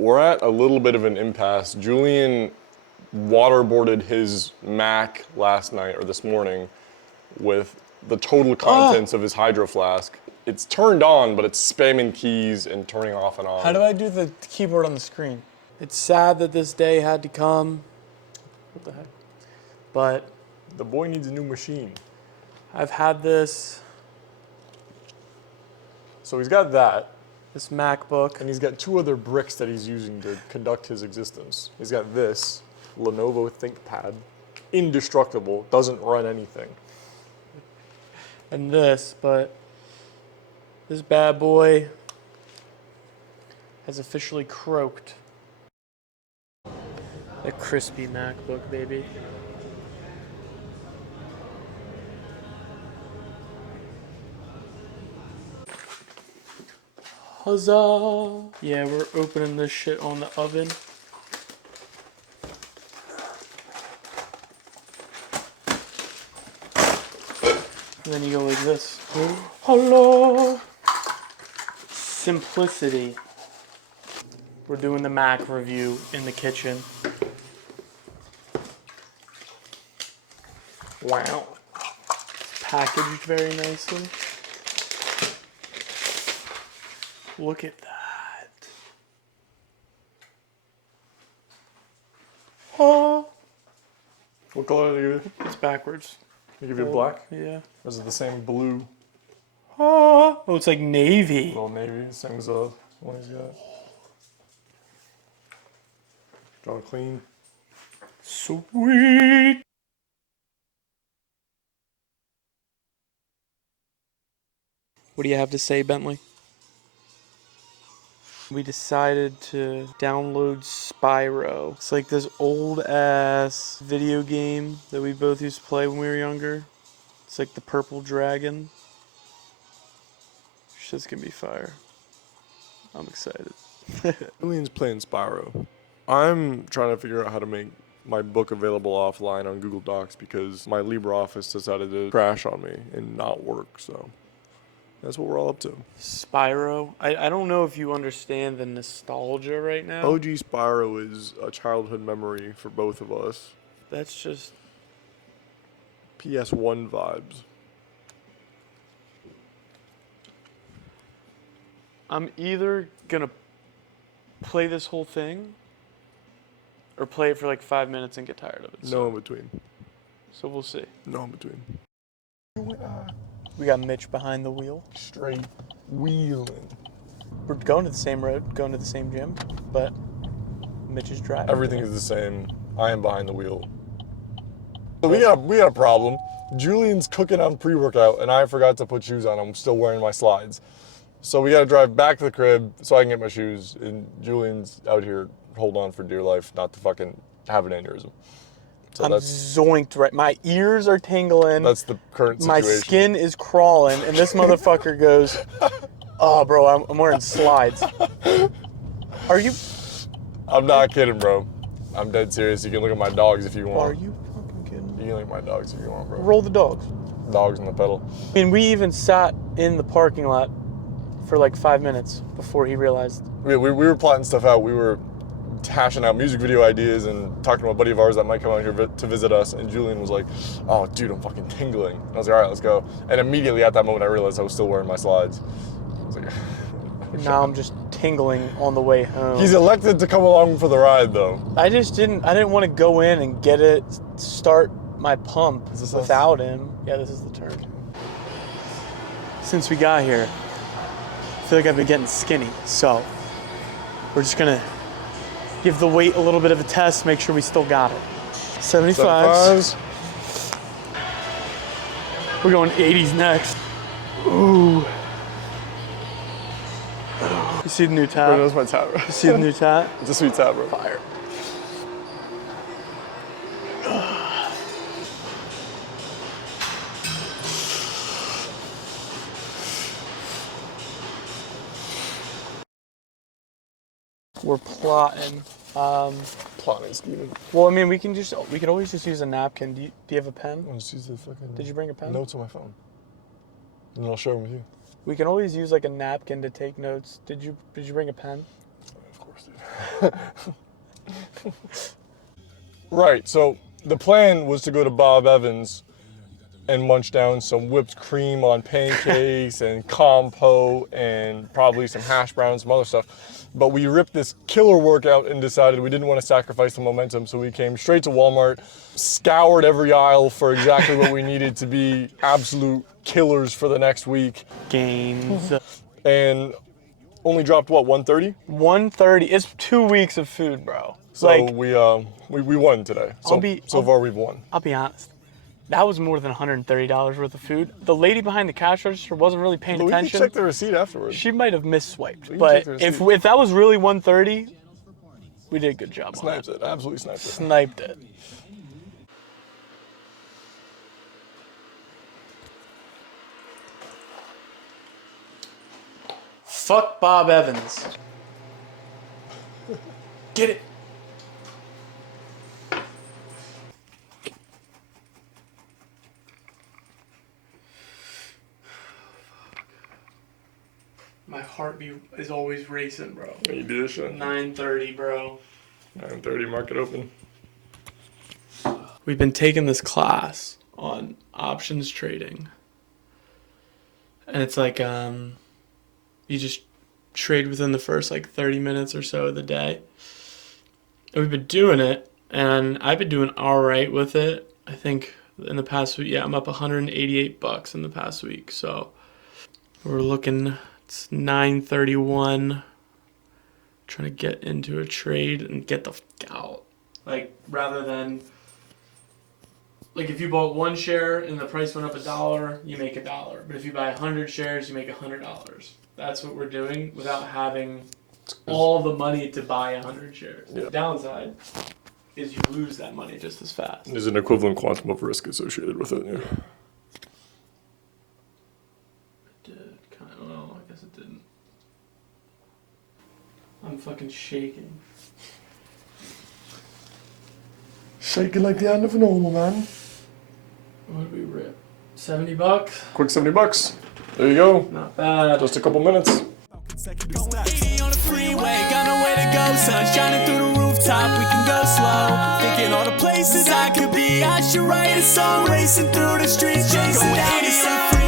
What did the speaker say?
we're at a little bit of an impasse. Julian waterboarded his Mac last night or this morning with the total contents of his hydro flask. It's turned on, but it's spamming keys and turning off and on. How do I do the keyboard on the screen? It's sad that this day had to come. What the heck? But the boy needs a new machine. I've had this. So he's got that. This MacBook. And he's got two other bricks that he's using to conduct his existence. He's got this Lenovo ThinkPad, indestructible, doesn't run anything. And this, but this bad boy has officially croaked. A crispy MacBook, baby. Huzzah! Yeah, we're opening this shit on the oven. And then you go like this. Hello! Simplicity. We're doing the Mac review in the kitchen. Wow. It's packaged very nicely. Look at that. Oh. What color did they give you? It's backwards. They give you black? Yeah. Or is it the same blue? Oh, it's like navy. Little navy, same as the one he's got. Draw clean. Sweet. What do you have to say, Bentley? We decided to download Spyro. It's like this old ass video game that we both used to play when we were younger. It's like the Purple Dragon. Shit's gonna be fire. I'm excited. Julian's playing Spyro. I'm trying to figure out how to make my book available offline on Google Docs because my LibreOffice decided to crash on me and not work, so that's what we're all up to. Spyro. I don't know if you understand the nostalgia right now. OG Spyro is a childhood memory for both of us. That's just PS1 vibes. I'm either gonna play this whole thing or play it for like 5 minutes and get tired of it. No in between. So we'll see. No in between. We got Mitch behind the wheel. Straight wheeling. We're going to the same road, going to the same gym, but Mitch is driving. Everything is the same. I am behind the wheel. So we got a problem. Julian's cooking on pre-workout and I forgot to put shoes on. I'm still wearing my slides. So we gotta drive back to the crib so I can get my shoes, and Julian's out here holding on for dear life not to fucking have an aneurysm. So I'm zoinked right. My ears are tingling. That's the current situation. My skin is crawling, and this motherfucker goes, "Oh, bro, I'm wearing slides." Are you? I'm not kidding, bro. I'm dead serious. You can look at my dogs if you want. Are you fucking kidding me? You can look at my dogs if you want, bro. Roll the dogs. Dogs on the pedal. I mean, we even sat in the parking lot for like 5 minutes before he realized. We were plotting stuff out. We were hashing out music video ideas and talking to a buddy of ours that might come out here to visit us. And Julian was like, "Oh, dude, I'm fucking tingling." And I was like, "All right, let's go." And immediately at that moment, I realized I was still wearing my slides. I was like, now I'm just tingling on the way home. He's elected to come along for the ride, though. I didn't want to go in and get it, start my pump without him. Yeah, this is the turn. Since we got here, I feel like I've been getting skinny, so we're just gonna give the weight a little bit of a test, make sure we still got it. 75s. We're going 80s next. Ooh. You see the new tat? Bro, that's my tat, bro. You see the new tat? It's a sweet tat, bro. Fire. We're plotting. Plotting, scheming. Well, I mean, we could always just use a napkin. Do you have a pen? I'll just use the fucking. Did you bring a pen? Notes on my phone. And I'll share them with you. We can always use like a napkin to take notes. Did you bring a pen? Of course. dude. Right, so the plan was to go to Bob Evans and munch down some whipped cream on pancakes and compote and probably some hash browns, some other stuff. But we ripped this killer workout and decided we didn't want to sacrifice the momentum, so we came straight to Walmart, scoured every aisle for exactly what we needed to be absolute killers for the next week. Gains. And only dropped what, 130? 130. It's 2 weeks of food, bro. So like, we won today. So far we've won. I'll be honest. That was more than $130 worth of food. The lady behind the cash register wasn't really paying attention. We can check the receipt afterwards. She might have misswiped. But if that was really 130, we did a good job. Sniped it. Absolutely sniped it. Sniped it. Fuck Bob Evans. Get it. My heartbeat is always racing, bro. You do this shit? 9:30, bro. 9:30, market open. We've been taking this class on options trading. And it's like, you just trade within the first like 30 minutes or so of the day. And we've been doing it, and I've been doing all right with it. I think in the past week, I'm up $188 in the past week. So we're looking, it's 9:31. Trying to get into a trade and get the fuck out. Like, rather than, like, if you bought one share and the price went up $1, you make $1. But if you buy 100 shares, you make $100. That's what we're doing without having all the money to buy 100 shares. Yeah. The downside is you lose that money just as fast. There's an equivalent quantum of risk associated with it. Yeah. It did kind of, well, I guess it didn't. I'm fucking shaking. Shaking like the end of a normal man. What did we rip? $70? Quick $70. There you go. Not bad. Just a couple minutes. 80 on the freeway, got nowhere to go. Sun shining through the rooftop, we can go slow. Thinking all the places I could be. I should write a song, racing through the streets, chasing down the sun.